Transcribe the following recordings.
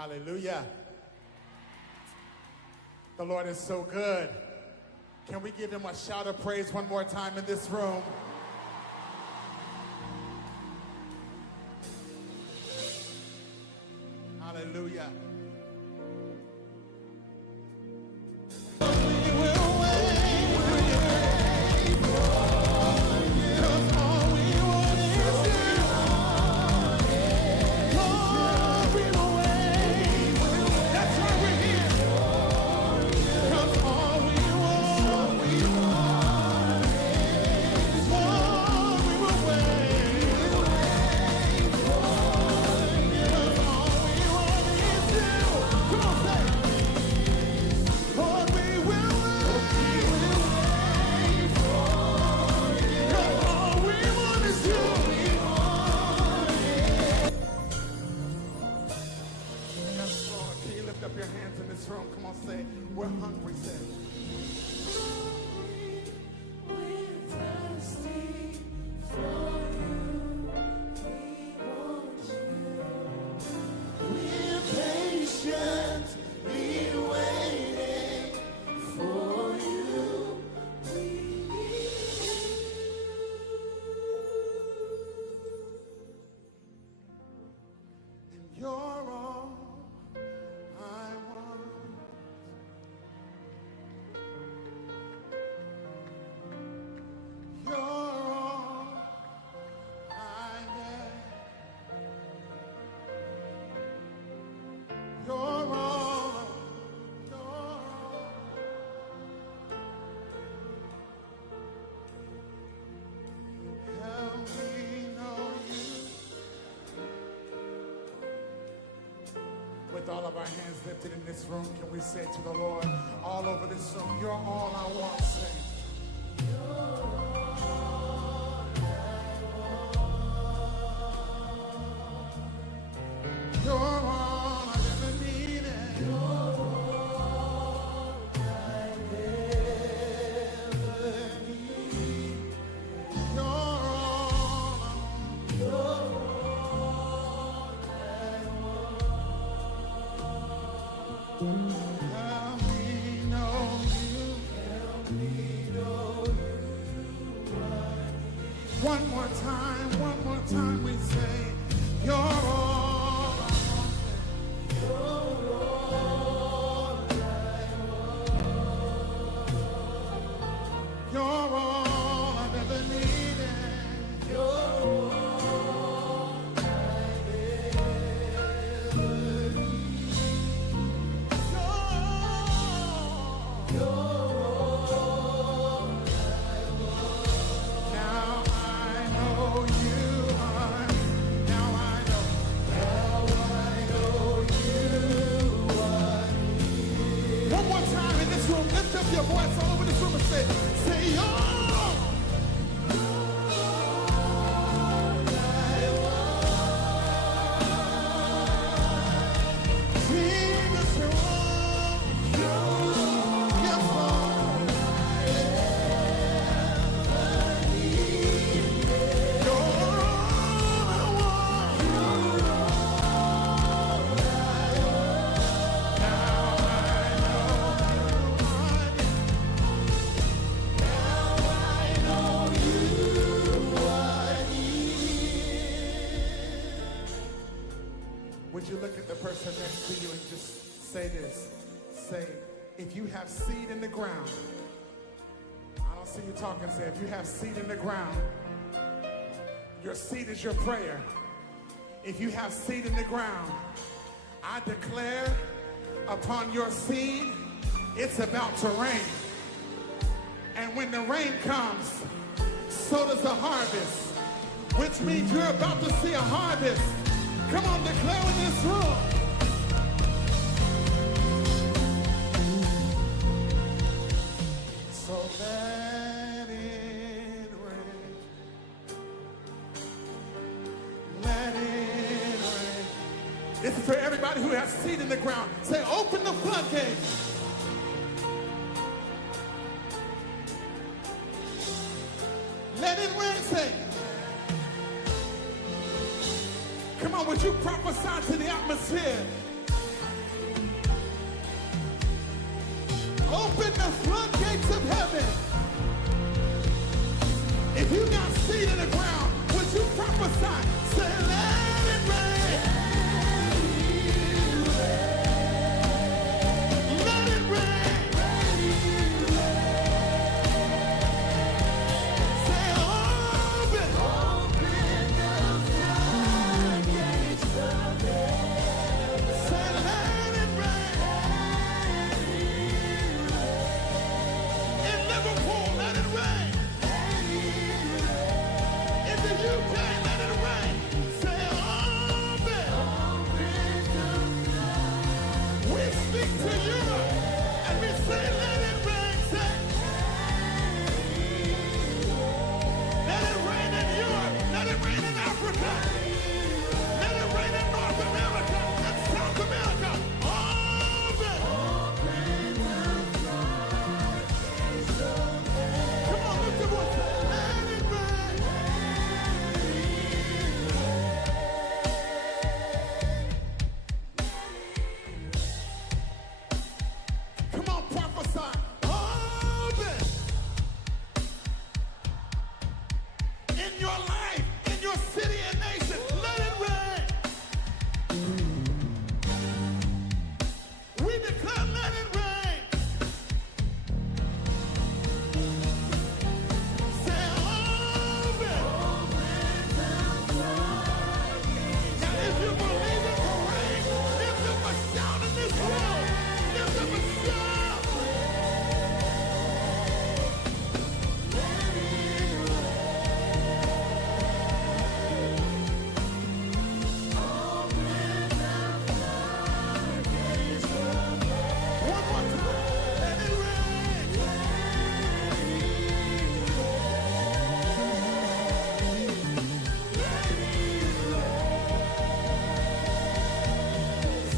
Hallelujah. The Lord is so good. Can we give him a shout of praise one more time in this room? Hallelujah. With all of our hands lifted in this room, can we say to the Lord, all over this room, you're all I want, say. You're all I've ever needed. You're all I've ever needed. You're all I want. You're all I want. Help me know you. Help me know you. One more time we say, you're all I want. You're all I want. You're all I've ever needed. You're all I've ever needed. You're all I want. Now I know you are. Now I know you are. One more time in this room, lift up your voice all over this room and say, you're all I want. Jesus, you're all. Yes, Lord. You're all I want. Now I know you are near. Would you look at the person next to you and just say this? Say, if you have seed in the ground, I don't see you talking, say, if you have seed in the ground, your seed is your prayer. If you have seed in the ground, I declare upon your seed, it's about to rain. And when the rain comes, so does the harvest, which means you're about to see a harvest. Come on, declare in this room. So let it rain. Let it rain. This is for everybody who has seed in the ground. Say, open the floodgates. Let it rain, say. Come on, would you prophesy to the atmosphere? open the floodgates of heaven. If you got seed in the ground, would you prophesy? Say, let it rain. Let it rain. Say, open. Open the floodgates of heaven. Say, let it rain. In Liverpool, let it rain. In the UK, let it rain. Say, open. We speak to Europe and we say, let it rain. Say, let it rain in Europe. Let it rain in Africa. Let it rain in North America and South America. Open. Come on, lift your voice. Let it rain. Come on, prophesy. Open. In your life, in your city and nation, let it rain. We declare, let it rain. Say, open. Now, if you believe it will rain, lift up a shout in this room. Lift up a shout. One more time. Let it rain.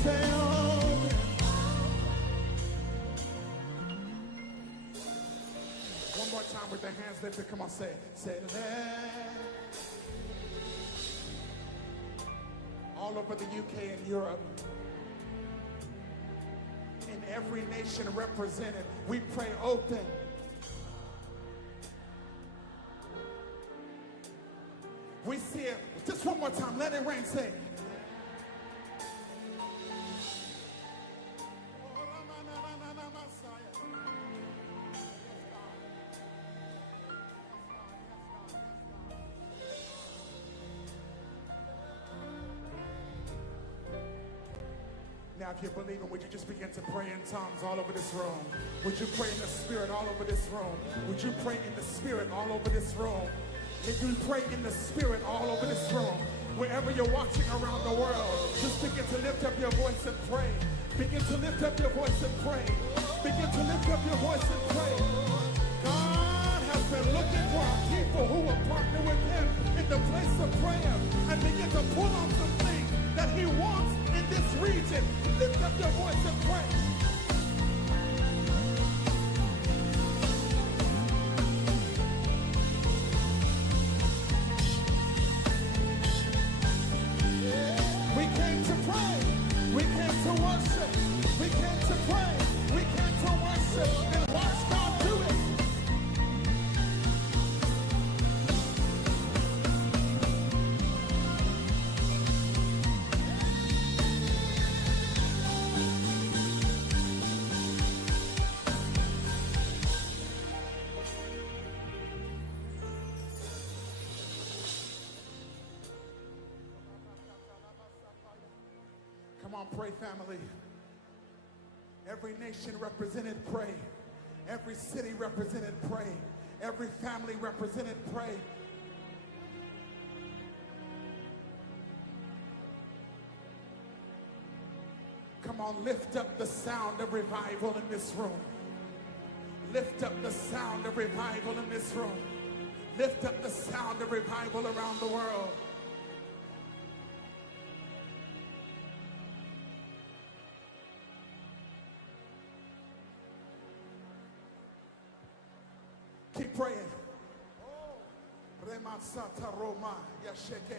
Say, open. One more time with the hands lifted. Come on, say it. Say, let. All over the UK and Europe, in every nation represented, we pray open. We see it. Just one more time. Let it rain. Say, now, if you're believing, would you just begin to pray in tongues all over this room? Would you pray in the Spirit all over this room? Would you pray in the Spirit all over this room? If you pray in the Spirit all over this room, wherever you're watching around the world, just begin to lift up your voice and pray. Begin to lift up your voice and pray. Begin to lift up your voice and pray. God has been looking for a people who will partner with Him in the place of prayer and begin to pull on some things that He wants in this region. Lift up your voice and pray. We came to pray. We came to worship. We came to pray. We came to worship and watch God do it. Come on, pray, family. Every nation represented, pray. Every city represented, pray. Every family represented, pray. Come on, lift up the sound of revival in this room. Lift up the sound of revival in this room. Lift up the sound of revival around the world. Keep praying. Remasata Roma Yasheke.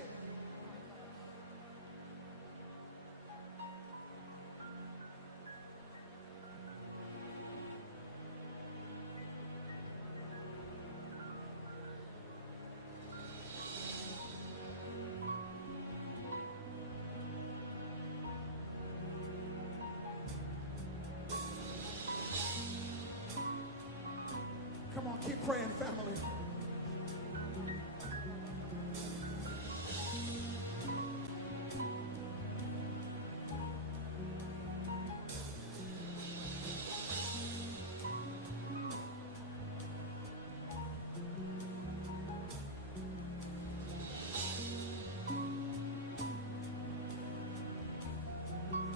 Come on, keep praying, family.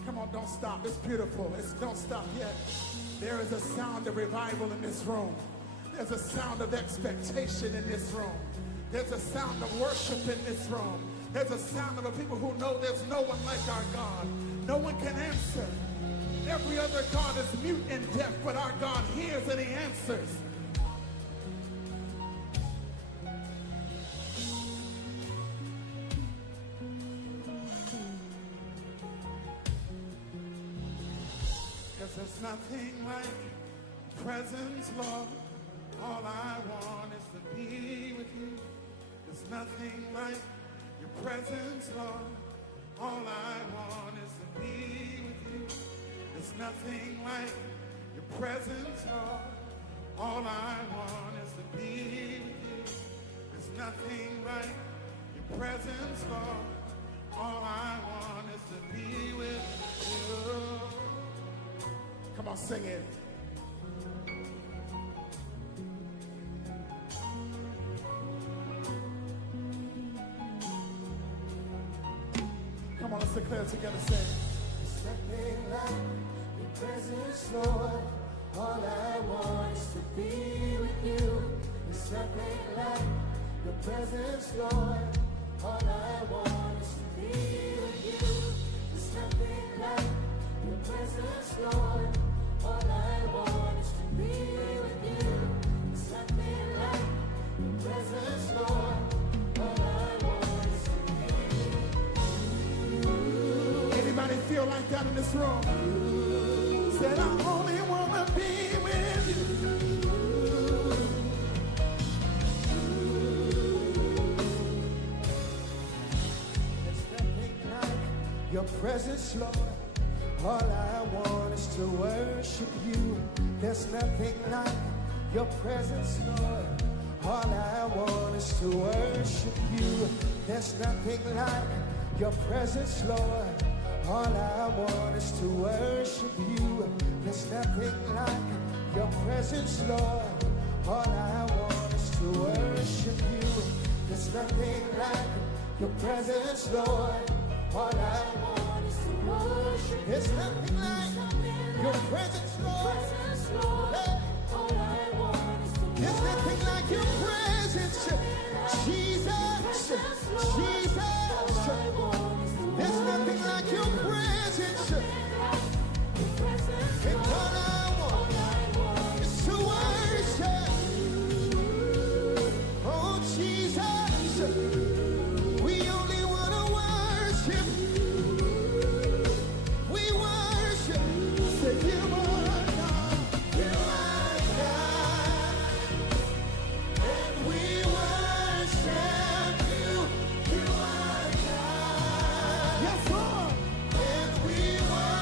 Come on, don't stop. It's beautiful. Don't stop yet. There is a sound of revival in this room. There's a sound of expectation in this room. There's a sound of worship in this room. There's a sound of a people who know there's no one like our God. No one can answer. Every other God is mute and deaf, but our God hears and he answers. Because there's nothing like presence, Lord. All I want is to be with you. There's nothing like your presence, Lord. All I want is to be with you. There's nothing like your presence, Lord. All I want is to be with you. There's nothing like your presence, Lord. All I want is to be with you. Come on, sing it. Come on, let's declare it together. Say, there's nothing like your presence, Lord. All I want is to be with you. There's nothing like your presence, Lord. All I want is to be with you. There's nothing like your presence, Lord. All I want is to be with you. There's nothing like your presence, Lord. All I want is to be with you. Anybody feel like that in this room? Said, I only want to be with you. There's nothing like your presence, Lord. All I want is to worship you. There's nothing like your presence, Lord. All I want is to worship you. There's nothing like your presence, Lord. All I want is to worship you. There's nothing like your presence, Lord. All I want is to worship you. There's nothing like your presence, Lord. All I want is to worship you. There's nothing like your presence, Lord. Hey. All I want is to There's nothing like your presence, Jesus, Jesus. There's nothing like your presence. And all I want is to worship. Oh, Jesus, we only want to worship. We worship. Say, you are God. You are God. And we worship you. You are God. Yes, Lord. And we worship.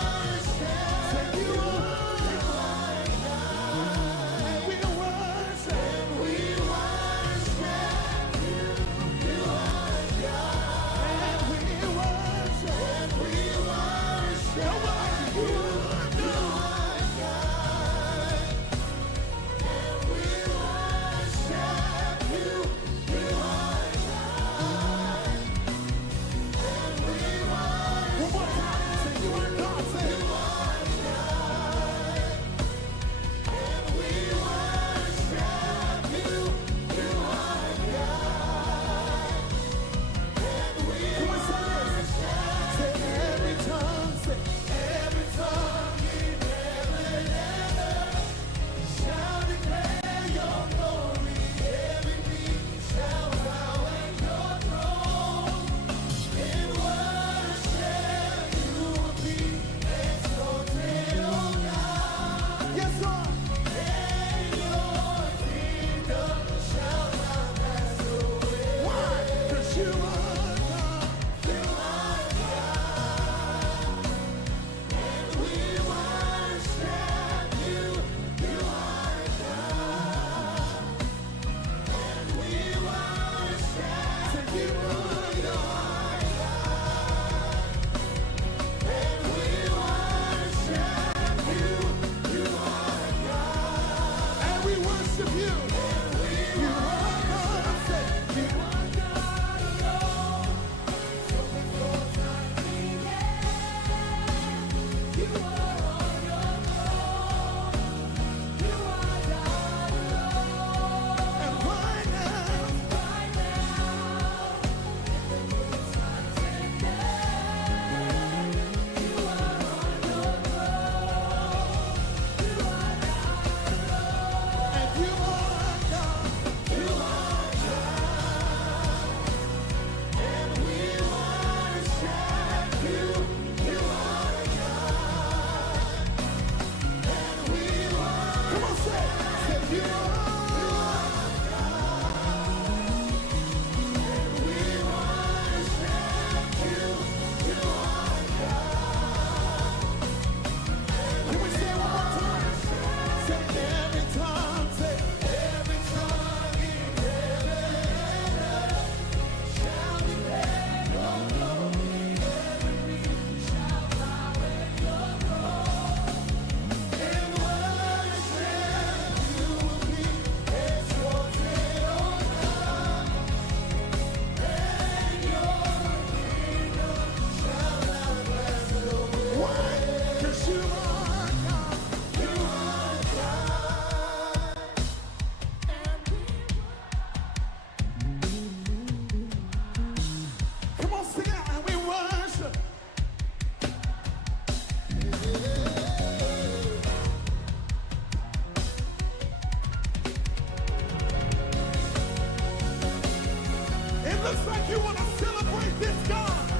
If you want to celebrate this God,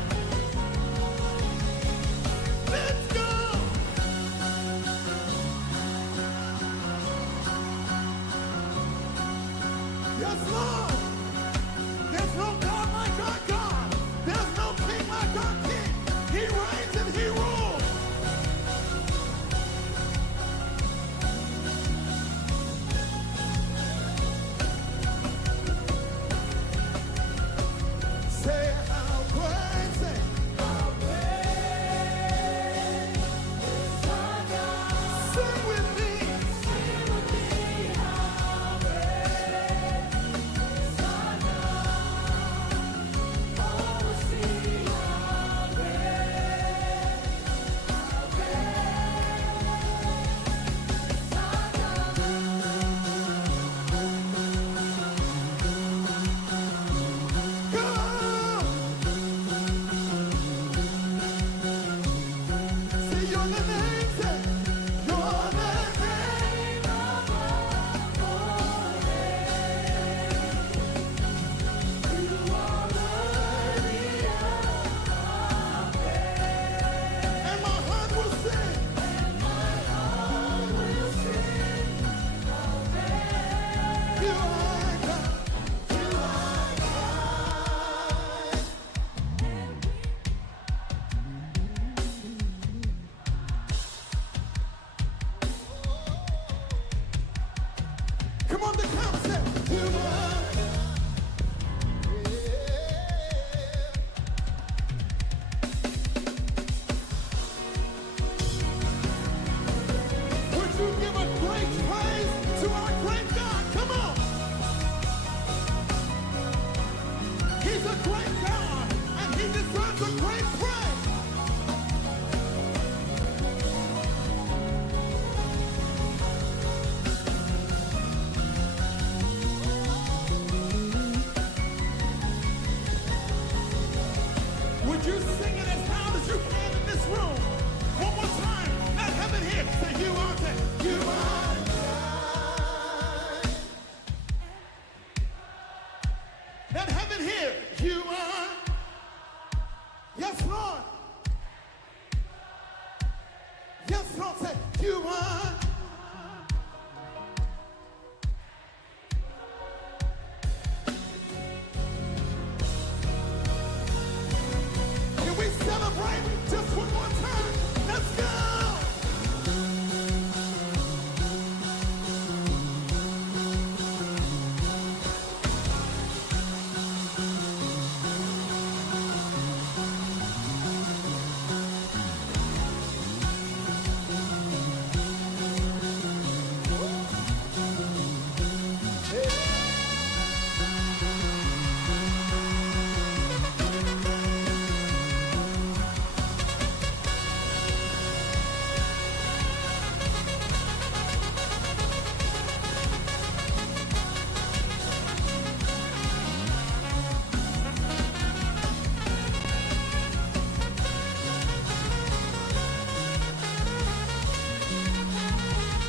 let's go. Yes, Lord. There's no God like our God. There's no king like our king. He reigns and he rules. Say how great, say how great is our God. Sing with me. Sing with me how great is our God. Oh, see how great is our God. Go! Say you're the name, say you're the name above all names. You are worthy of our praise. And my heart will sing. And my heart will sing. You are God. You are God. Come on, the count say you are. Would you give a great praise to our great God? Come on. He's a great God, and he deserves a great praise. Would you sing it as loud as you can in this room? One more time. Let heaven hear. Say you are, say you are God. Let heaven hear. You are. Yes, Lord. Yes, Lord. Say you are.